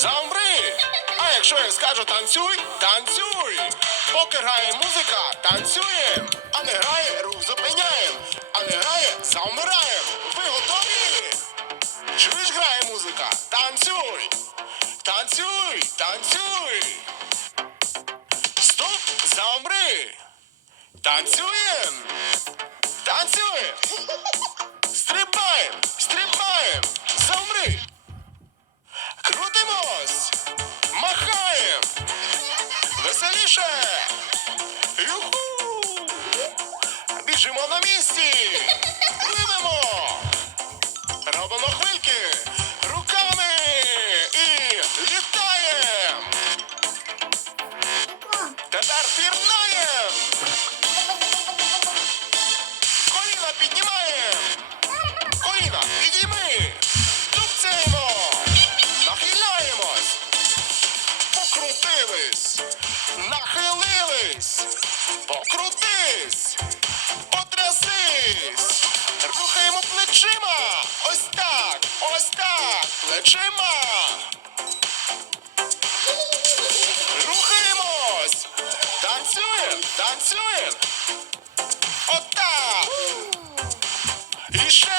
замри. А якщо я скажу танцюй, танцюй. Поки грає музика, танцюєм. А не грає, рух зупиняєм. А не грає, завмираєм. Ви готові? Чуєш, грає музика? Танцюй! Танцюй! Танцюй! Стоп! Замри! Танцюєм! Танцюєм! Стрибаєм! Стрибаєм! Замри! Покрутись. Потрясись. Рухаємо плечима. Ось так. Ось так. Плечима. Рухаємось. Танцюємо. Танцюємо. Отак. І ще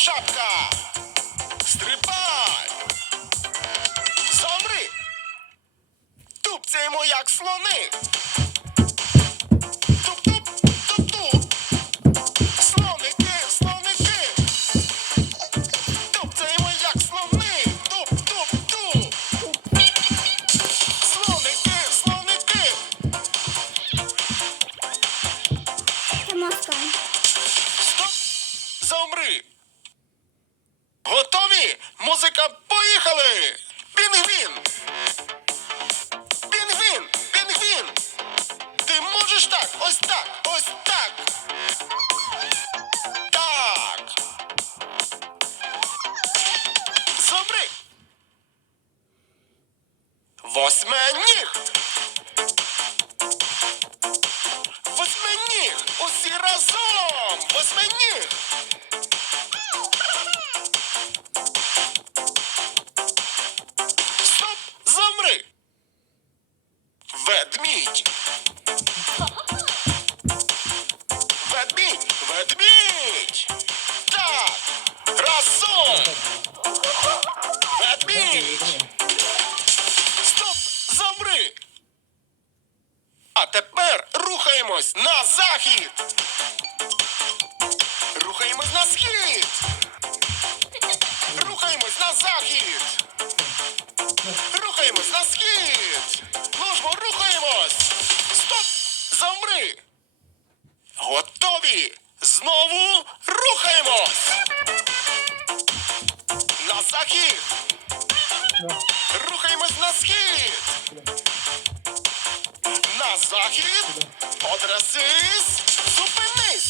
Жабка! Стрибай! Замри! Тупцяємо, як слони! Готові? Музика, поїхали! Пінгвін! Пінгвін! Пінгвін! Ти можеш так? Ось так! Ось так! Так! Замри! Восьминіг! Восьминіг! Усі разом! Восьминіг! Схід! Рухаємось на захід! Рухаємось на схід! Ну рухаємось! Стоп! Замри! Готові! Знову рухаємось! На захід! Рухаємось на схід! На захід! Отрасись! Зупинись!